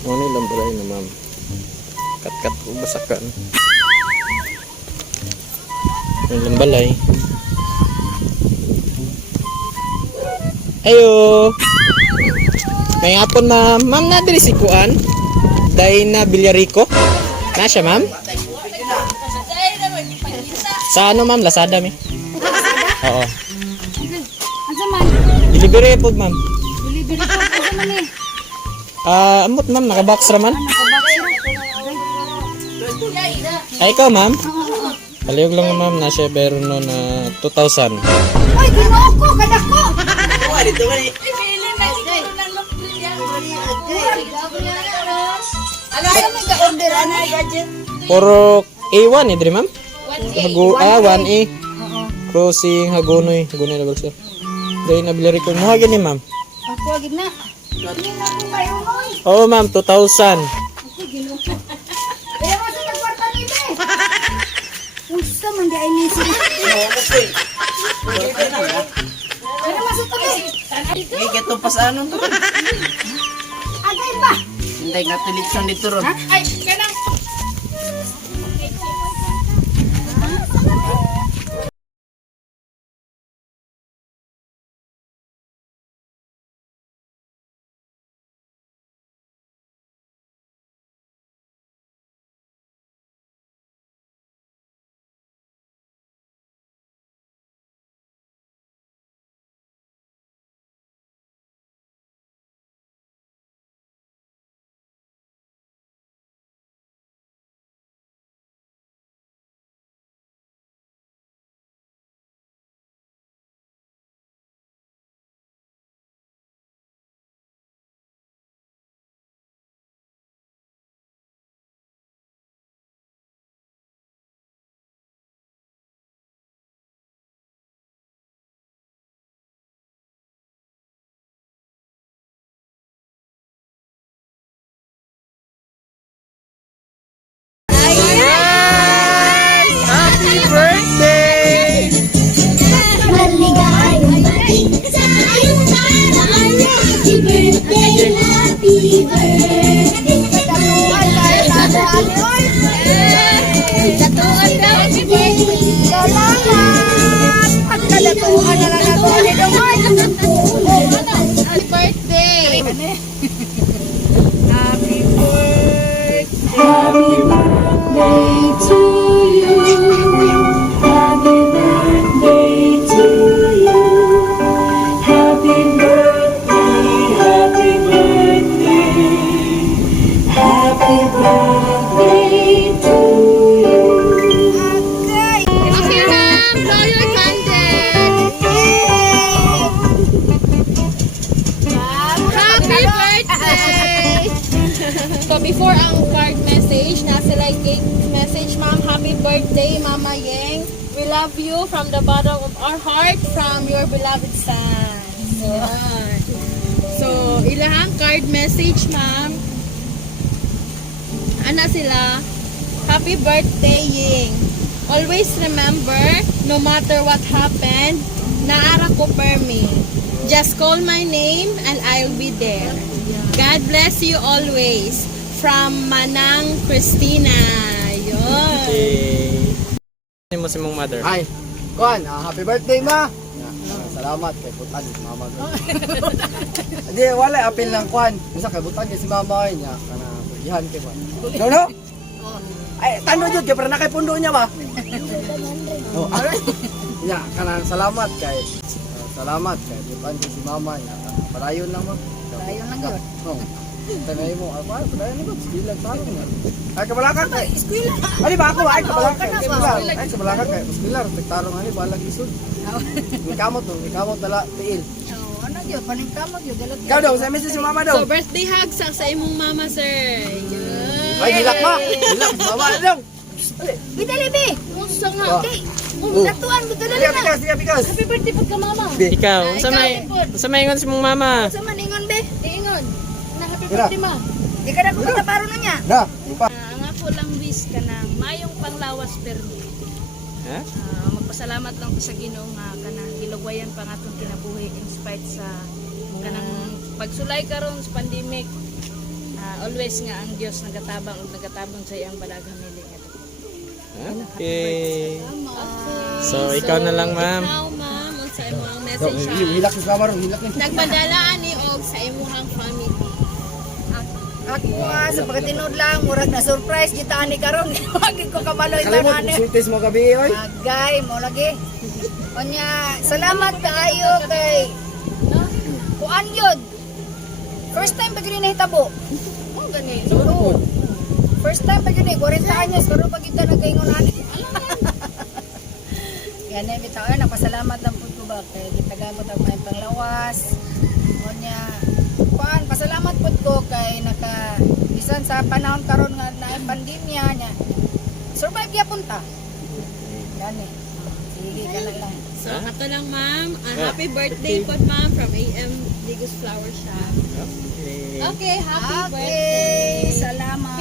Ano lang balay na ma'am. Kat-kat ko basakan. Ano lang balay. Ayo. May hapon ma'am. Ma'am na diri si Kuan. Dayna Villarico. Na siya ma'am? Sa ano ma'am? Lazada mi. Oo. Asa man? Delivery po ma'am. Delivery po asa man eh. Amot ma'am, naka-box raman. Nakabox Ay ikaw ma'am? Palihog lang ma'am, nasa pero no na 2,000. Oy, di mo ako, kadak ko. Dito ba ni? Ano may ka-order ano? Puro A1 diri ma'am? Hago 1A. Crossing Hagonoy, Hagonoy level sir. Dahil na Villarico mo gani ma'am. Ako agad na. Hindi na ako kayo noy. Oo ma'am, 2,000. Ako ginuto. Kaya mo sa nagkwarta ni be. Unsa man di ay nisi. Ano masuk ka be? Ay, gato pa sa ano to? Agay ba? Hindi nga television dito ron. Ay, kanang Happy birthday! Maligayang balik sa iyong karaan. Happy birthday, happy birthday. katuan tayo sa adoan. Katuan daw. Salamat. At kadatuan na lang ako ni Domoy. Happy birthday. Happy birthday. Happy birthday to you. Happy birthday to you. Happy birthday, happy birthday. Happy birthday to you. Okay. Okay, ma'am. Blow your candle. Happy birthday! So before ang card message, nasa like cake message, ma'am, happy birthday, Mama Yeng. We love you from the bottom of our heart from your beloved son. Yan. So, ilahang card message, ma'am. Ana sila, happy birthday, Yeng. Always remember, no matter what happened, naara ko permi. Just call my name and I'll be there. God bless you always. From Manang Christina. Yun. Ano mo si mong mother? Ay, Kuan, happy birthday ma. Salamat kay Butan si mama ko. Hindi wala apil lang Kuan. Usa kay Butan si mama niya kana ihan kay Kuan. No. Ay, tando jud kay para na kay pundo niya ba? Oh. Ya, kana salamat kay Butan si mama niya. Padayon lang mo. Padayon lang yun. Oh. Tanay mo, apa? Padayon mo, bilang tarong nga. Ay kabalakag kay. Eskwela. Ay ba ako ay kabalakag kay bilang. Ay kabalakag kay. Bilang tarong ani balag isod. Mikamot dala tiil. Oh, ano yun? Paningkamot yun. Dalat Ikaw daw, sa message si mama daw. So, birthday hug sa imong mama, sir. Yun. Ay, hilak ma. Hilak, mama daw. Bidali, be. Unsa nga? Oh. Okay. Datuan, bidali Sige, na. bigas, sige, bigas. Happy birthday po ka, mama. Ikaw, ikaw, sa may ingon si mong mama. Sa maningon, be. Iingon. Na happy Tira. birthday, ma. Di ka na kumataparo na niya. Na, ipa. Ang ako lang wish ka ng mayong panglawas permi. Ha? Magpasalamat lang ko sa Ginoo nga kanang hilugwayan pa nga atong kinabuhi in spite sa kanang pagsulay karon sa pandemic. Always nga ang Dios nagatabang ug nagatabang sa iyang balag hamili nga. Okay. So, ikaw na lang, ma'am. Ikaw, ma'am, unsa imong message sa Hilak sa kamar, hilak ni. nagpadala ani og sa imong family. Ako sa pagkatinood lang, murag na surprise kita ani karon. Wagin ko kamaloy Kalimot, tanani. sultis mo gabi, oy. Agay mo lagi. Onya, salamat kaayo kay kuan yun. First time pa gini nahitabo. Oh, gani. Oo. First time pa gini, 40 anyos pero pag kita nagkaingon ani. Yan ay bitaw napasalamat lang pud ko ba kay gitagagot ang may panglawas. Onya, kuan pasalamat pud ko kay naka bisan sa panahon karon nga na pandemya nya. Survive gyapon ta. Gani. Sige ka na lang. So, ato lang, ma'am. Happy birthday po, ma'am, from AM Digos Flower Shop. Okay. Okay, happy birthday. Okay, salamat.